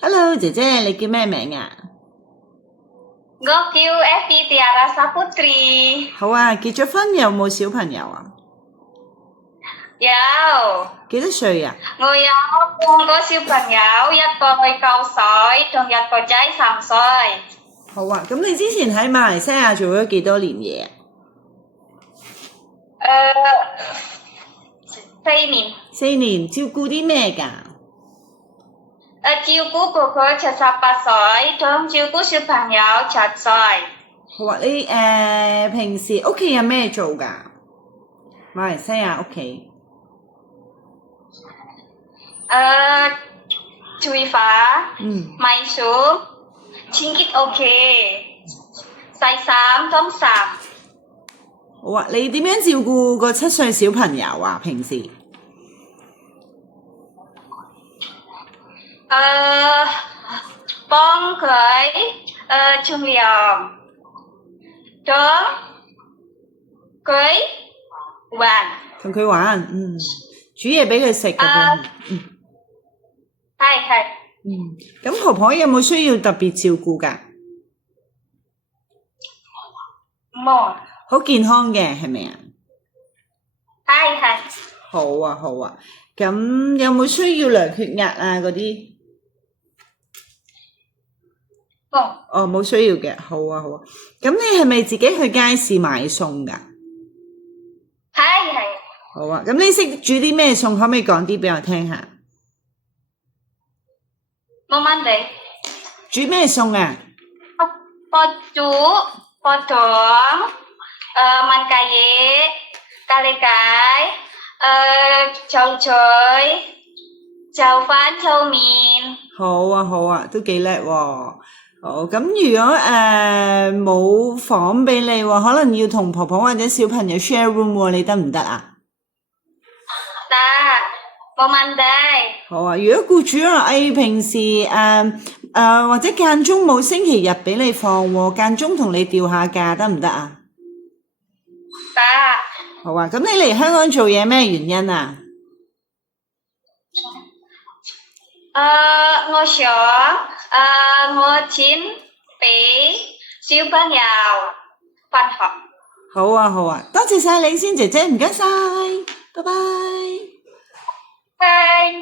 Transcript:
Hello，姐姐，你叫咩名啊？我叫 Effie Tiara Saputri，好啊，結咗婚有冇小朋友啊？有，幾多歲啊？我有兩個小朋友，一個9歲，仲一個仔3歲。好啊，咁你之前喺馬來西亞做咗幾多年嘢啊4年， ？4年，照顧啲咩㗎？照顧哥哥78歲，仲照顧小朋友7歲。好啊，你平時屋企有咩做㗎？馬來西亞屋企煮飯、買餸、清潔屋企、洗衫、沖衫。好啊，你點樣照顧個7歲小朋友啊？平時幫佢沖涼，同佢玩。同佢玩，煮嘢俾佢食嗰啲，係。咁婆婆有冇需要特別照顧㗎？冇。好健康嘅係咪啊？係。好啊好啊，咁有冇需要量血壓啊嗰啲？冇。哦，冇需要嘅，好啊好啊。咁你係咪自己去街市買餸㗎？係。好啊，咁你識煮啲咩餸？可唔可以講啲俾我聽下？冇問題。煮咩餸啊？火腿、燜雞翼、咖喱雞、炒菜、炒飯、炒麵。好啊好啊，都幾叻喎。好，咁如果冇房俾你喎，可能要同婆婆或者小朋友 share room 喎，你得唔得啊？得，冇問題。好啊，如果僱主話平時或者間中冇星期日俾你放喎，間中同你調下假得唔得啊？得。好啊，咁你嚟香港做嘢咩原因啊？我想我錢俾小朋友返學。好啊好啊，多謝晒你先姐姐，唔該晒，拜拜。拜。